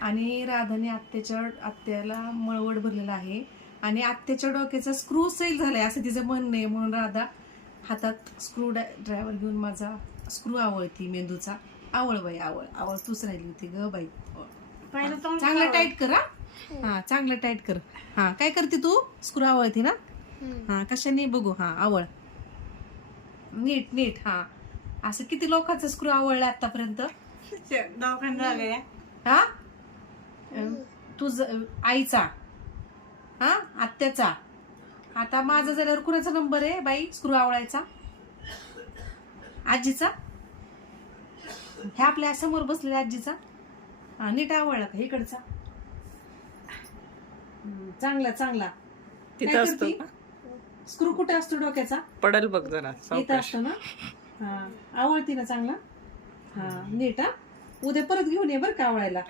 आणि राधाने आत्याला मळवट भरलेला आहे आणि आत्याच्या डोक्याचा स्क्रू सैल झालाय असं तिचं म्हणणं आहे. म्हणून राधा हातात स्क्रू ड्रायव्हर घेऊन माझा स्क्रू आवळती मेंदूचा. आवळ बाई आवळ आवळ तूच राहिली होती ग बाई. चांगला टाईट कर. हा चांगलं टाईट कर. हा काय करते तू? स्क्रू आवळती ना? हा कशाने बघू. हा आवळ नीट नीट. हा असं किती लोकांचा स्क्रू आवळला आतापर्यंत? हा तुझ आईचा, हा आत्याचा. आता माझा झाल्यावर कुणाचा नंबर आहे बाई स्क्रू आवळायचा? आजीचा. ह्या आपल्या समोर बसलेल्या आजीचा. हा नीट आवळला का इकडचा? चांगला चांगला. तिथं असतो स्क्रू कुठे असतो डोक्याचा? पडल बघ जरा. इथं असतो ना. हा आवळती ना चांगला. हा नीट. हा उद्या परत घेऊन ये बरं का आवळायला.